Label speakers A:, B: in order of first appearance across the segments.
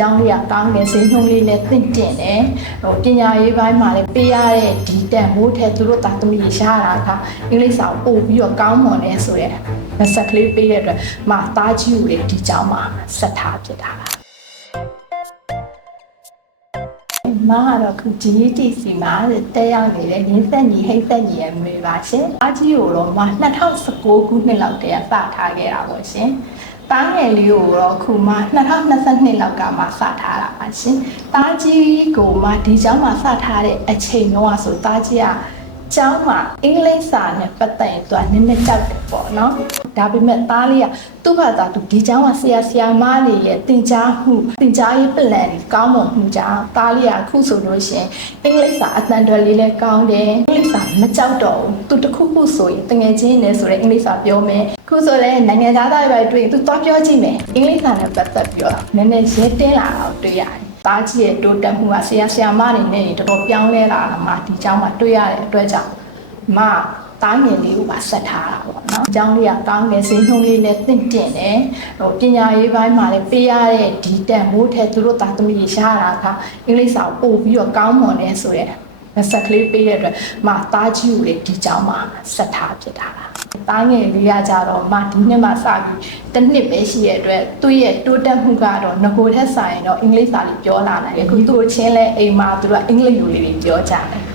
A: ကျောင်းလေးကကောင်းတယ်ဈေးနှုန်းလေးလည်းသင့်တင့်တယ်ဟိုပညာရေးပိုင်းမှာလည်းပေးရတဲ့ဒီတန်မိုးထဲသူတို့တာသမီးရတာကအင်္ဂလိပ်စာကိုပို့ပြီးတော့ကောင်းမွန်တယ်ဆိုရဲမဆက်ကလေးပေးတဲ့အတွက်မသားကြီးကိုလည်းဒီကျောင်းမှာဆက်ထားပြတာပါမကတော့ခု GTC မှာတက်ရောက်နေတဲ့ရင်းသက်ညီဟိတ်သက်ညီရဲ့မေပါရှင်။အားကြီးကိုတော့မ2019ခုနှစ်လောက်တည်းကစထားခဲ့တာပေါ့ရှင်။ တားငယ်လေးကိုတော့ခုမှ2022လောက်ကမှစထားတာပါရှင်တားကြီးကိုမှဒီကျောင်းမှာစထားတဲ့အချိန်တော့ဆိုတားကြီးက ကျောင်းမှာအင်္ဂလိပ်စာနဲ့ပတ်သက်ရင်သူကနည်းနည်းကြောက်တယ်ပေါ့နော်။ဒါပေမဲ့သားလေးကသူ့ဘာသာသူဒီကျောင်းမှာဆရာဆရာမတွေရဲ့သင်ကြားမှုသင်ကြားရေး plan တွေကောင်းမွန်မှုကြောင့်သားလေးကအခုဆိုလို့ရှိရင်အင်္ဂလိပ်စာအတန်တော်လေးလည်းကောင်းတယ်။အင်္ဂလိပ်စာမကြောက်တော့ဘူး။သူတစ်ခုခုဆိုရင်တငယ်ချင်းနဲ့ဆိုတဲ့အင်္ဂလိပ်စာပြောမယ်။အခုဆိုလည်းနိုင်ငံသားတွေပဲတွေ့ရင်သူသွားပြောကြည့်မယ်။အင်္ဂလိပ်စာနဲ့ပတ်သက်ပြီးတော့နည်းနည်းရဲတင်းလာတော့တွေ့ရတယ်။ သားကြီးရဲ့တိုးတက်မှုကဆရာဆရာမတွေနဲ့တော်တော်ပြောင်းလဲလာတာမှဒီကျောင်းမှာတွေ့ရတဲ့အတွက်ကြောင့်မတားငယ်လေးကိုပါဆက်ထားတာပေါ့နော်။အကြောင်းလေးကကောင်းတယ်ဈေးနှုန်းလေးလည်းသင့်တင့်တယ်။ဟိုပညာရေးပိုင်းမှာလည်းပေးရတဲ့ဒီတန်မိုးထဲသူတို့တာသမီးရတာကအင်္ဂလိပ်စာကိုပို့ပြီးတော့ကောင်းမွန်တယ်ဆိုရဲမ ဆက်ကလေးပေးတဲ့အတွက်မသားကြီးကိုလည်းဒီကျောင်းမှာဆက်ထားဖြစ်တာပါ။တားငယ်လေးကကြတော့မဒီနှစ်မှစပြီးတစ်နှစ်ပဲရှိတဲ့အတွက်သူ့ရဲ့တိုးတက်မှုကတော့ငကိုထက်ဆိုင်တော့အင်္ဂလိပ်စာလေးပြောလာနိုင်တယ်။အခုသူ့ချင်းလဲအိမ်မှာသူတို့ကအင်္ဂလိပ်လိုလေးတွေပြောကြတယ်။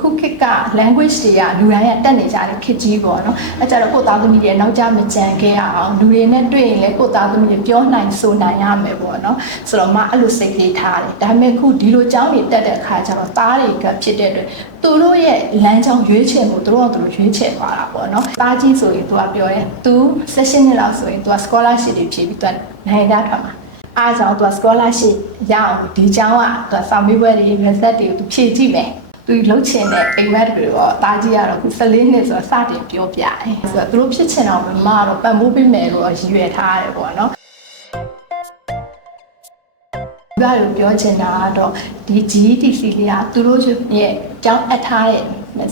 A: ခုခေတ်က language တွေကလူတိုင်းကတက်နေကြတယ်ခေတ်ကြီးပေါ့နော်အဲကြတော့ကိုယ့်သားသမီးတွေနောက်ကျမကြံခဲ့ရအောင်လူတွေနဲ့တွေ့ရင်လည်းကိုယ့်သားသမီးတွေပြောနိုင်ဆိုနိုင်ရမယ်ပေါ့နော်ဆိုတော့မအဲ့လိုစိတ်လေးထားတယ်ဒါပေမဲ့ခုဒီလိုကြောင်းတွေတက်တဲ့အခါကျတော့သားတွေကဖြစ်တဲ့အတွက်သူတို့ရဲ့လမ်းကြောင်းရွေးချယ်မှုသူတို့ကသူတို့ရွေးချယ်သွားတာပေါ့နော်သားကြီးဆိုရင်သူကပြောတယ်သူ session နှစ်လောက်ဆိုရင်သူက scholarship တွေဖြည့်ပြီးသူကနိုင်တာထွက်မှာအားကြောင့်သူက scholarship ရအောင်ဒီကျောင်းကသူကစာမေးပွဲတွေ result တွေကိုသူဖြည့်ကြည့်မယ် သူလှုပ်ချင်တဲ့အိမ်မက်တွေတော့တားကြီးရတော့ခု14နှစ်ဆိုတော့စတင်ပြောပြတယ်ဆိုတော့သူတို့ဖြစ်ချင်အောင်မမတော့ပတ်မိုးပေးမယ်လို့ရည်ရွယ်ထားရတယ်ပေါ့နော်ဒါလိုပြောချင်တာကတော့ဒီ GTC လေးကသူတို့ရဲ့ကြောင်းအပ်ထားတဲ့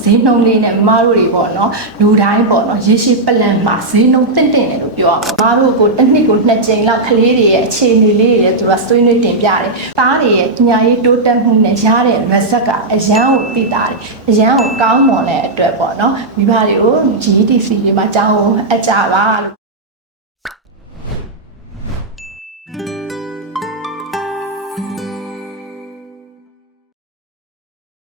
A: ဈေးနှုန်းလေးနဲ့မမတို့တွေပေါ့နော်လူတိုင်းပေါ့နော်ရေရှိပလန်မှာဈေးနှုန်းတင့်တင့်တယ်လို့ပြောအောင်မမတို့ကိုတစ်နှစ်ကိုနှစ်ကြိမ်လောက်ကလေးတွေရဲ့အခြေအနေလေးတွေသူကဆွေးနွေးတင်ပြတယ်သားတွေရဲ့ပညာရေးတိုးတက်မှုနဲ့ရတဲ့ result ကအရန်ကိုသိတာတယ်အရန်ကိုကောင်းမွန်တဲ့အတွက်ပေါ့နော်မိဘတွေကို GTC လေးမှာကြောင်းအပ်ကြပါလို့